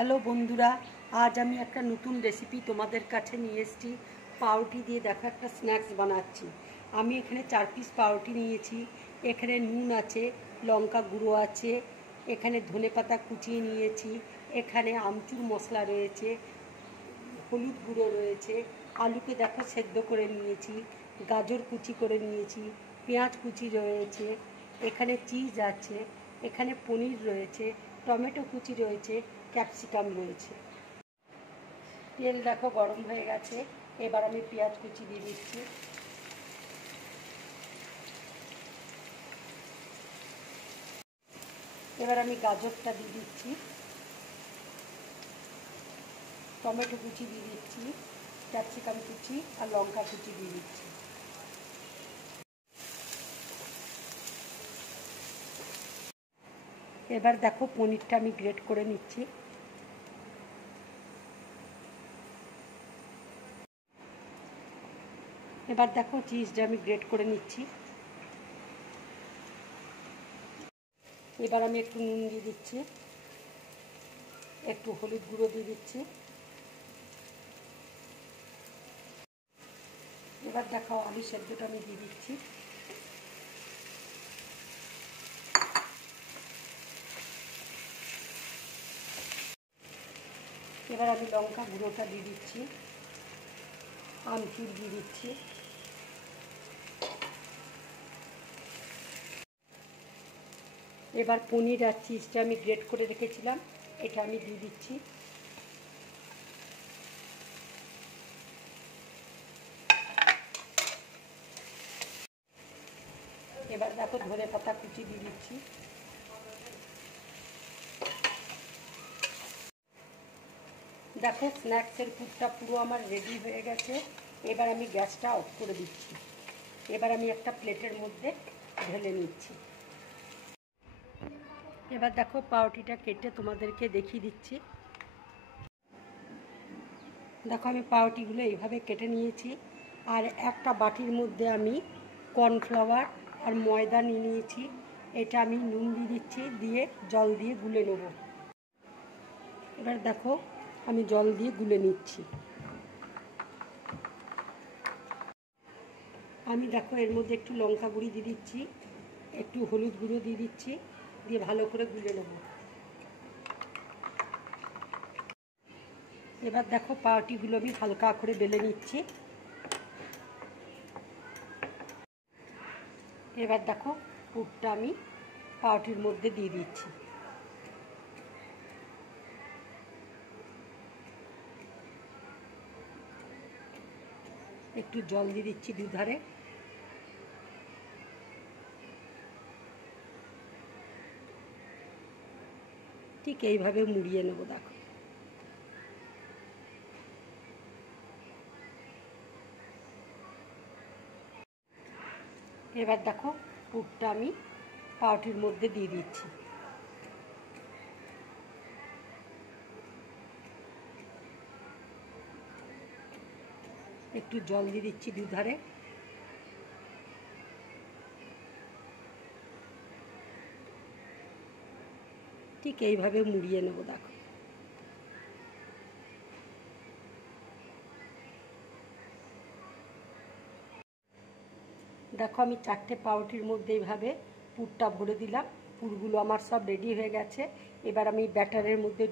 Hello বন্ধুরা, আজ আমি একটা নতুন রেসিপি তোমাদের কাছে নিয়ে এসেছি। পাউরুটি দিয়ে দেখো একটা স্ন্যাক্স বানাচ্ছি। আমি এখানে 4 পিস পাউরুটি নিয়েছি। এখানে নুন আছে, লঙ্কা গুঁড়ো আছে, এখানে ধনেপাতা কুচিয়ে নিয়েছি, এখানে আমচুর মশলা রয়েছে, হলুদ গুঁড়ো রয়েছে, আলুকে দেখো সেদ্ধ করে নিয়েছি, গাজর কুচি করে নিয়েছি, পেঁয়াজ কুচি রয়েছে, এখানে চিজ আছে, এখানে পনির রয়েছে, টমেটো কুচি রয়েছে, ক্যাপসিকাম রয়েছে। তেল দেখো গরম হয়ে গেছে। এবার আমি পেঁয়াজ কুচি দিয়ে দিচ্ছি। এবার আমি গাজরটা দিয়ে দিচ্ছি, টমেটো কুচি দিয়ে দিচ্ছি, ক্যাপসিকাম কুচি আর লঙ্কা কুচি দিয়ে দিচ্ছি। এবার দেখো পনিরটা আমি গ্রেট করে নিচ্ছি। এবার দেখো চিজটা আমি গ্রেট করে নিচ্ছি। এবার আমি একটু নুন দিয়ে দিচ্ছি, একটু হলুদ গুঁড়ো দিয়ে দিচ্ছি। এবার দেখো আলু সেদ্ধটা আমি দিয়ে দিচ্ছি। এবার আমি লঙ্কা গুঁড়োটা দিয়ে দিচ্ছি, আমচুর দিয়ে দিচ্ছি। এবার পনির আর চিজটা আমি গ্রেট করে রেখেছিলাম, এটা আমি দিয়ে দিচ্ছি। এবার দেখো ধনেপাতা কুচি দিয়ে দিচ্ছি। দেখো স্ন্যাক্সের পুরটা পুরো আমার রেডি হয়ে গেছে। এবার আমি গ্যাসটা অফ করে দিচ্ছি। এবার আমি একটা প্লেটের মধ্যে ঢেলে নিচ্ছি। এবার দেখো পাউরুটিটা কেটে তোমাদেরকে দেখিয়ে দিচ্ছি। দেখো আমি পাউরুটিগুলো এইভাবে কেটে নিয়েছি। আর একটা বাটির মধ্যে আমি কর্নফ্লাওয়ার আর ময়দা নিয়ে নিয়েছি। এটা আমি নুন দিয়ে দিচ্ছি, দিয়ে জল দিয়ে গুলে নেব। এবার দেখো আমি জল দিয়ে গুলে নিচ্ছি। আমি দেখো এর মধ্যে একটু লঙ্কা গুঁড়ি দিয়ে দিচ্ছি, একটু হলুদ গুঁড়ো দিয়ে দিচ্ছি, দিয়ে ভালো করে গুলে নেব। এবার দেখো পাউরুটিগুলো আমি হালকা করে বেলে নিচ্ছি। এবার দেখো পুরটা আমি পাউরুটির মধ্যে দিয়ে দিচ্ছি। একটু জল দিয়ে দিচ্ছি দুধারে। ঠিক এইভাবে মুড়িয়ে নেব। দেখো এবার দেখো পুরটা আমি পাউরুটির মধ্যে দিয়ে দিচ্ছি। একটু জল দিয়ে দিচ্ছি দুধারে। ঠিক এইভাবে মুড়িয়ে নেব। দেখো দেখো আমি 4টে পাউরুটির মধ্যে এইভাবে পুরটা ভরে দিলাম। পুরগুলো আমার সব রেডি হয়ে গেছে। এবার আমি ব্যাটারের মধ্যে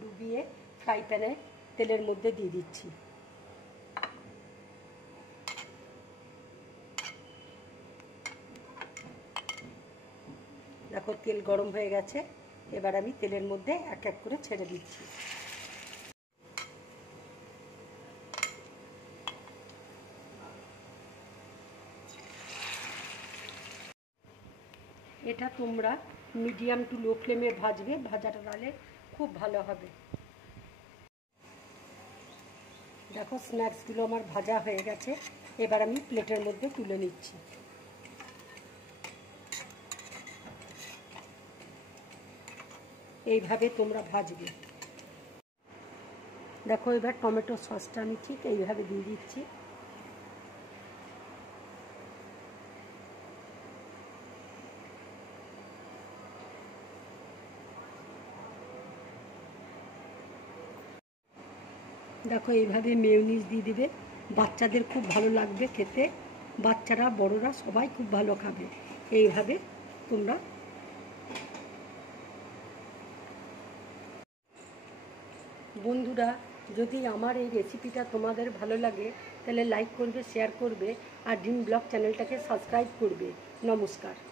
ডুবিয়ে ফ্রাই প্যানে তেলের মধ্যে দিয়ে দিচ্ছি। দেখো তেল গরম হয়ে গেছে। এবার আমি তেলের মধ্যে এক এক করে ছেড়ে দিচ্ছি। এটা তোমরা মিডিয়াম টু লো ফ্লেমে ভাজবে, ভাজাটা তাহলে খুব ভালো হবে। দেখো স্ন্যাক্সগুলো আমার ভাজা হয়ে গেছে। এবার আমি প্লেটের মধ্যে তুলে নিচ্ছি। এইভাবে তোমরা ভাজবে। দেখো এবার টমেটো সসটা আমি ঠিক এইভাবে দিয়ে দিচ্ছি। দেখো এইভাবে মেয়োনিজ দিয়ে দেবে, বাচ্চাদের খুব ভালো লাগবে খেতে, বাচ্চারা বড়রা সবাই খুব ভালো খাবে। এইভাবে তোমরা বন্ধুরা, যদি আমার এই রেসিপিটা তোমাদের ভালো লাগে তাহলে লাইক করবে, শেয়ার করবে আর ড্রিম ব্লগ চ্যানেলটাকে সাবস্ক্রাইব করবে। নমস্কার।